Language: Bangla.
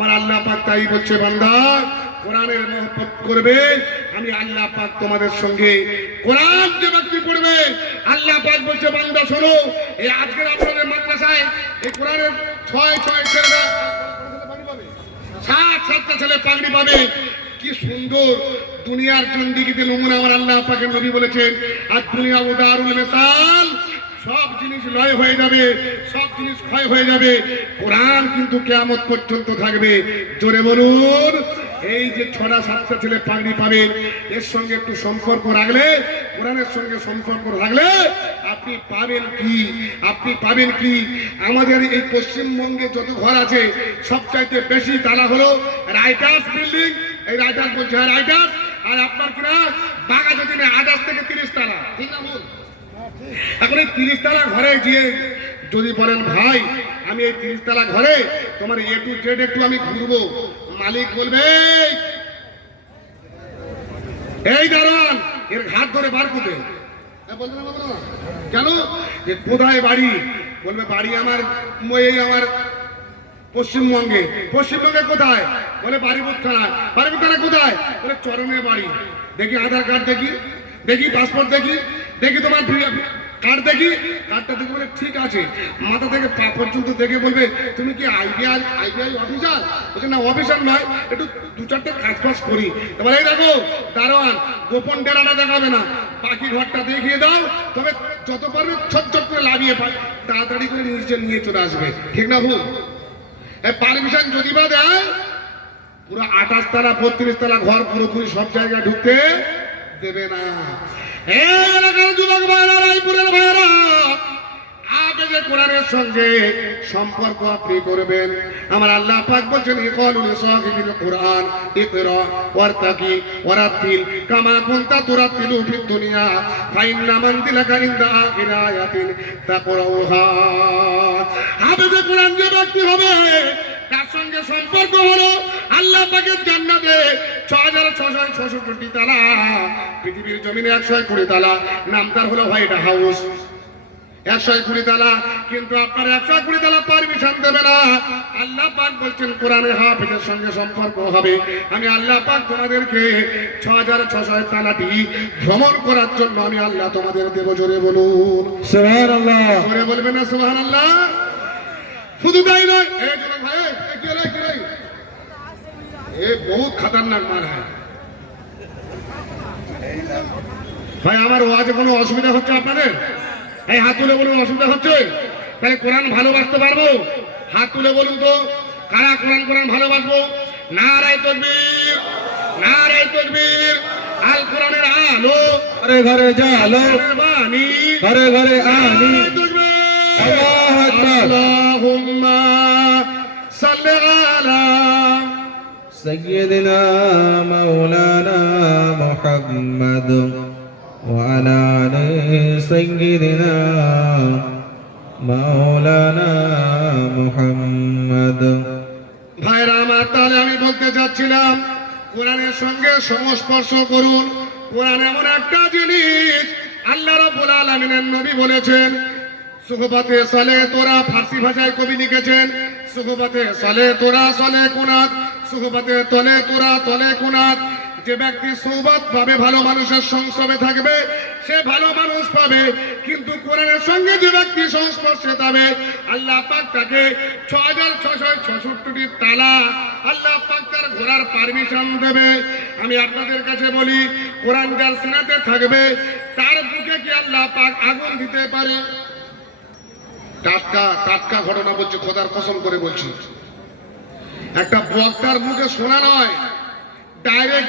আমার আল্লাহ পাক তাই বলছে, বান্দা কোরআনের মহব্বত করবে, আমি আল্লাহ পাক তোমাদের সঙ্গে। কোরআন যে ব্যক্তি পড়বে, আল্লাহ পাক বলছে, বান্দা শোনো, এই আজকের আপনাদের মাদ্রাসায় এই কোরআনের 6 ছেলেরা 7টা ছেলে পাগড়ি পাবে। কি সুন্দর দুনিয়ার জিন্দেগিতে নমুনা আমার আল্লাহ পাকের নবী বলেছেন, আর দুনিয়া উদারুল মিসাল, সব জিনিস লয় হয়ে যাবে, সব জিনিস ক্ষয় হয়ে যাবে, কোরআন কিন্তু কিয়ামত পর্যন্ত থাকবে। জোরে বলুন। এই যে 6টা ছেলে পাগড়ি পাবেন, এর সঙ্গে একটু সম্পর্ক রাখলে, কোরআনের সঙ্গে সম্পর্ক রাখলে আপনি পাবেন কি? আপনি পাবেন কি? আমাদের এই পশ্চিমবঙ্গে যত ঘর আছে, সবচাইতে বেশি তালা হলো রাইটার্স বিল্ডিং। এই রাইটার্স বলছে, হ্যাঁ রাইটার্স। আর আপনার কিনা বাঘা যদি 28 থেকে 30 তালা, ঠিক না বল? এখন এই 30 তালা ঘরে গিয়ে যদি বলেন, ভাই আমি এই 30 তালা ঘরে তোমার A to Z একটু আমি ঘুরবো, মালিক বলবে, এই দারোয়ান এর ঘাট ধরে বার করবে। কেন? যে কোথায় বাড়ি? বলবে বাড়ি আমার আমার পশ্চিমবঙ্গে। পশ্চিমবঙ্গে কোথায়? বলে বাড়িপুর থানায়। বাড়িপুর থানা কোথায়? বলে চরণে বাড়ি। দেখি আধার কার্ড, দেখি দেখি পাসপোর্ট, দেখি দেখি তোমার কার্ড, দেখি কার্ডটা দেখে বলে ঠিক আছে। মাথা থেকে পা পর্যন্ত দেখে বলবে, তুমি কি আইবিআই অফিসার? বলছে না, অফিসার নয়, একটু 2-4টে কাজ করি। এবার এই দেখো দারোয়ান, গোপন ডেরাটা দেখাবে না, বাকি ঘরটা দেখিয়ে দাও, তবে যত পারবে ছোট করে লাভিয়ে তাড়াতাড়ি করে নিচে নিয়ে চলে আসবে। ঠিক না ভুল? পারমিশন যদি বা দেয়, পুরো 28 তালা 32 তালা ঘর পুরোপুরি সব জায়গায় ঢুকতে দেবে না। এই এলাকার যুবক ভাইরা, রায়পুরের ভাইরা, আপনি যে কোরআনের সঙ্গে সম্পর্ক আপনি করবেন, আমার আল্লাহ পাক বলছেন, ইকালুল সাহিবিল কোরআন ইকরা ওয়ারতাকি ওয়ারাতিল কামা কুনতা তুরাতিলু ফিদ দুনিয়া ফাইন্না মানজিলাকা ইনদা আখির আয়াতিন তাকরাউহা। আপনি যে কোরআন যে ব্যক্তি হবে, তার সঙ্গে সম্পর্ক হলো আল্লাহ পাকের জান্নাতে 6666 তালা, পৃথিবীর জমিনে 120 তালা, নাম তার হলো হোয়াইট হাউস, 120 তালা। কিন্তু আপনার 120 তালা পারমিশন দেবে না। আল্লাহ পাক বলছেন, কোরআনে হাফেজের সঙ্গে সম্পর্ক হবে, আমি আল্লাহ পাক তোমাদেরকে 6600 তালাটি ভ্রমণ করার জন্য আমি আল্লাহ তোমাদের দেব। জোরে বলুন সুবহানাল্লাহ। জোরে বলবেন না সুবহানাল্লাহ? শুধু তাই নয়, এই জন্য ভাই কি হলো, কি নাই, এ বহুত খতরনাক মাল হয় ভাই। আমার ওয়াজে কোনো অসুবিধা হচ্ছে আপনাদের? এই হাত তুলে বলুন, অসুবিধা হচ্ছে? তাহলে কোরআন ভালোবাসতে পারবো? হাত তুলে বলুন তো, কারা কোরআন ভালোবাসবো? নারায়ে তাকবীর, নারায়ে তাকবীর। আল কোরআনের আলো ঘরে ঘরে জ্বালো, বাণী ঘরে ঘরে আনি। আল্লাহু আকবার। আল্লাহুম্মা সাল্লি আলা সাইয়্যিদিনা মাওলানা মুহাম্মদ ওয়া আলা আলি সাইয়্যিদিনা মাওলানা মুহাম্মদ। ভাইরা আমার, তাহলে আমি বলতে যাচ্ছিলাম, কোরআনের সঙ্গে সংস্পর্শ করুন। কোরআন এমন একটা জিনিস, আল্লাহ রাব্বুল আলামিনের নবী বলেছেন, সুহবতে সালে তোরা, ফার্সি ভাষায় কবি লিখেছেন, সুহবতে সালে তোরা সালে কুনাত, সুহবতে তলে তোরা তলে কুনাত। যে ব্যক্তি সুহবত পাবে, ভালো মানুষের সংস্রবে থাকবে, সে ভালো মানুষ পাবে। কিন্তু কোরআনের সঙ্গে যে ব্যক্তি সংস্পর্শে যাবে, আল্লাহ পাক তাকে 6666 তালা আল্লাহ পাক তার ঘোরার পারমিশন দেবে। আমি আপনাদের কাছে বলি, কোরআন যার সিনাতে থাকবে, তার বুকে কি আল্লাহ পাক আগুন দিতে পারে? টাটকা ঘটনা বলছি, খোদার কসম করে বলছি, একটা বক্তার মুখে শোনা নয়, ডাইরেক্ট